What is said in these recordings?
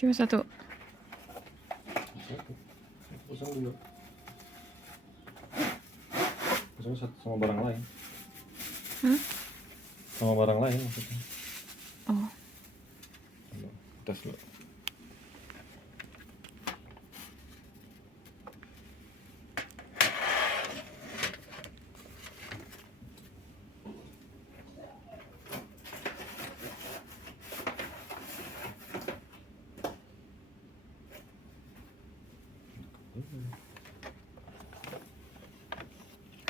Cuma satu. Satu. Pasang dua. Pasang satu sama barang lain. Hah? Sama barang lain maksudnya. Oh. Tes dulu.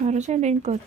Harusnya ada yang ikut.